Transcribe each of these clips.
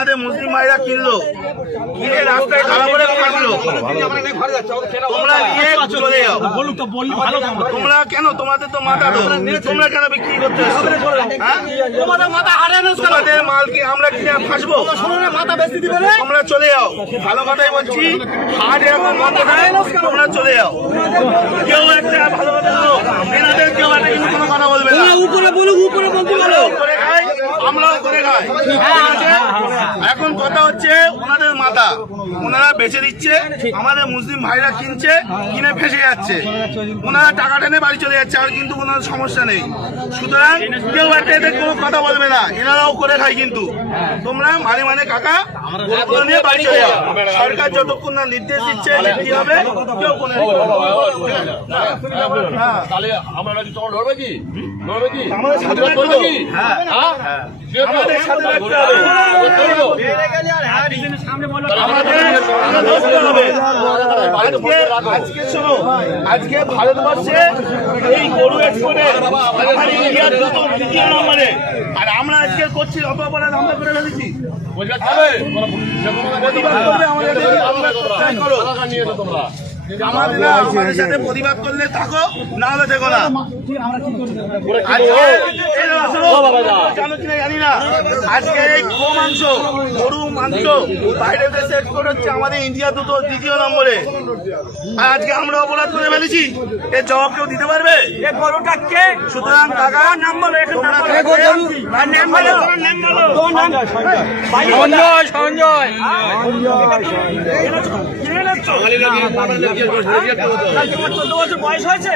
আমাদের মুসলিম ভাইরা কিনলো, কিনে রাস্তায় খারাপ করে কাটলো, তোমরা নিয়ে চলে যাও। তোমরা কেন, তোমাদের তো মাথা, তোমরা কেন বিক্রি করতে আসছো? তোমাদের মাল কি আমরা কিনে ফাঁসবো? তোমরা চলে যাও, ভালো কথাই বলছি। হাট এখন বন্ধ নাই, তোমরা চলে যাও। কেউ একটা ভালো কথা বলো, এনাদের কেউ একটা কিন্তু কোনো কথা বলবে না। উপরে বলুক, উপরে বলতে পারো, করে খাই, আমরাও করে খাই। এখন কথা হচ্ছে ওনাদের মাথা, ওনারা বেচে দিচ্ছে, আমাদের মুসলিম ভাইরা কিনছে, কিনে ফেসে যাচ্ছে, ওনারা টাকা টেনে বাড়ি চলে যাচ্ছে, আর কিন্তু কোনো সমস্যা নেই। সুতরাং কেউ একটা এদের কোনো কথা বলবে না, এনারাও করে খায়। কিন্তু তোমরা মানে কাকা গরুগুলো নিয়ে বাড়ি চলে যাও। সরকার যতক্ষণ না নির্দেশ দিচ্ছে কি হবে, কেউ কোনো আজকে ভারতবর্ষে এই গরু এক্সপোর্টে ইন্ডিয়ার দ্বিতীয় নম্বরে, আর আমরা আজকে করছি অত অপরাধ আমরা করে ফেলেছি। আমাদের সাথে প্রতিবাদ করলে থাকো, না হলে দেখো না। জানো কিনা জানি না, আজকে এই মাংস, গরু মাংস বাইরে দেশে এক্সপোর্ট হচ্ছে, আমাদের ইন্ডিয়া দ্বিতীয় নম্বরে। আর আজকে আমরা অপরাধ করে ফেলেছি, এর জবাব কেউ দিতে পারবে? সুতরাং কাকা সঞ্জয় 14 বছর বয়স হয়েছে,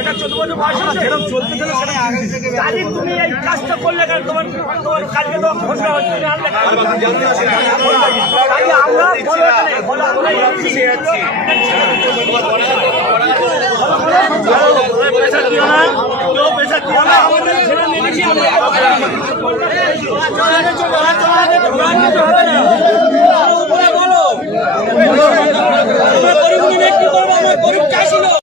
এটা 14 বছর বয়স হয়েছে, তুমি এই কাজটা করলে কেন? তোমার কালকে তো ঘোষণা হচ্ছে, আমরা